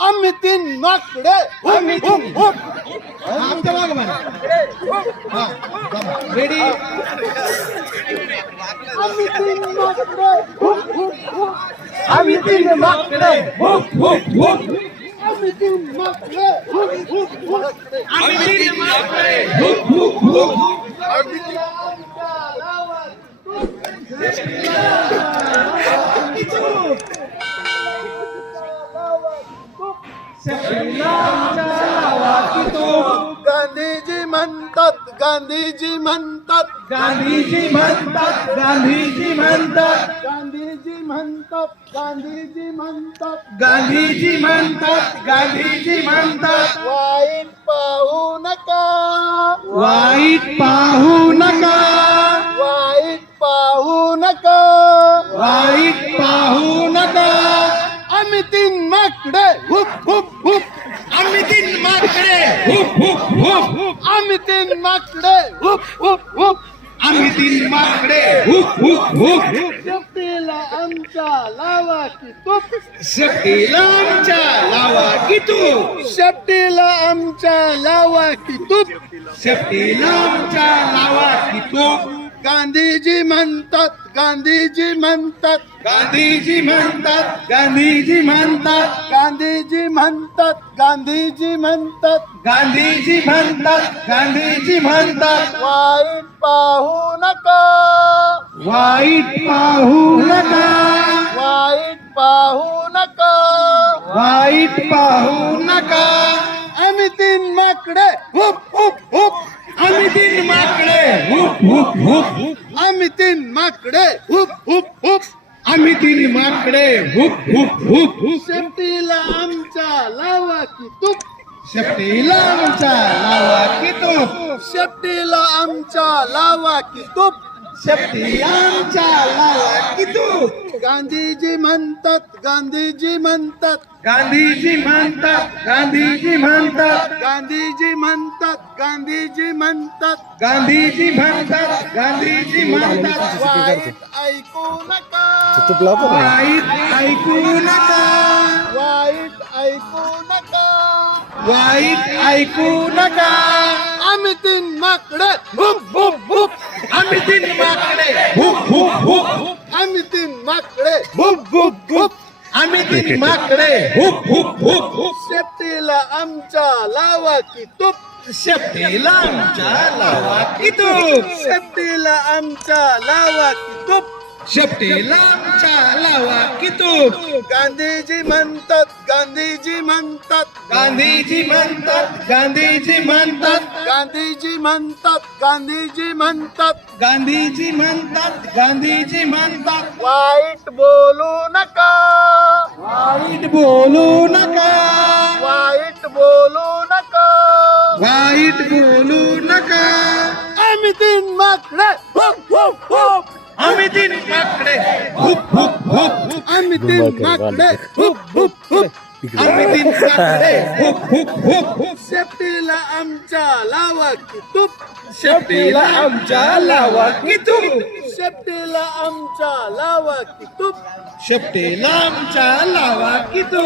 ಅಮಿತಿನ್ ಮಕ್ಕಡೆ आमच्या माग म्हणा रेडी अमितीन माकडे अमितीन माकडे अमितीन माकडे अमितीन माकडे अमितीन माकडे गांधीजी म्हणतात गांधीजी म्हणतात. गांधीजी म्हणतात गांधीजी म्हणतात. गांधीजी म्हणतात गांधीजी म्हणतात. गांधीजी म्हणतात गांधीजी म्हणतात. वाईट पाहू नका. वाईट पाहू आम्ही तीन माकडे हुप हुप हुप. आम्ही तीन माकडे. हुप हुप हुप. आम्ही तीन माकडे हुप हुप हुप. आम्ही तीन माकडे. हुप हुप हुप. शेपटीला आमच्या लावा की तूप. शक्तीला आमच्या लावा की तू शेपटीला आमच्या लावा की तूप. शक्तीला आमच्या लावा की तू गांधीजी म्हणतात गांधीजी म्हणतात. गांधीजी म्हणतात गांधीजी म्हणतात. गांधीजी म्हणतात गांधीजी म्हणतात. गांधीजी म्हणतात गांधीजी म्हणतात. वाईट पाहू नका. वाईट पाहू नका. वाईट पाहू नका. वाईट पाहू नका. हुप आम्ही तीन माकडे हुप हुप हुप. आम्ही तीन माकडे हुप हुप हुप. शेपटीला आमच्या लावा की तूप. शक्तीला आमच्या लावा की तू शेपटीला आमच्या लावा की तूप. शक्तीला आमच्या की तू. गांधीजी म्हणतात गांधीजी म्हणतात. गांधीजी म्हणतात गांधीजी म्हणतात. गांधीजी म्हणतात गांधीजी म्हणतात. गांधीजी म्हणतात गांधीजी म्हणतात. वाईट ऐकू नका. वाईट ऐकू नका. वाईट ऐकू नका. वाईट ऐकू नका. आम्ही तीन माकडे. हुप हुप हुप आम्ही तीन माकडे. हुप हुप हुप. आम्ही तीन माकडे. हुप हुप हुप. आम्ही तीन माकडे. हुप हुप हुप. शेपटीला आमच्या लावा की तूप. शक्तीला आमच्या लावा की तू शेपटीला आमच्या लावा की तूप. शक्तीला आमच्या लावा की तू गांधीजी म्हणतात गांधीजी म्हणतात. गांधीजी म्हणतात गांधीजी म्हणतात. गांधीजी म्हणतात गांधीजी म्हणतात. गांधीजी म्हणतात गांधीजी म्हणतात. वाईट बोलू नका. वाईट बोलू नका. वाईट बोलू नका. वाईट बोलू नका. आम्ही तीन माकडे. हुप हुप हुप आम्ही तीन माकडे. हुप हुप हुप. आम्ही तीन माकडे. हुप हुप हुप. आम्ही तीन माकडे. हुप हुप हुप शेपटीला आमच्या लावा की तूप. शेपटीला आमच्या लावा की तू शेपटीला आमच्या लावा की तूप. शेपटीला आमच्या लावा की तू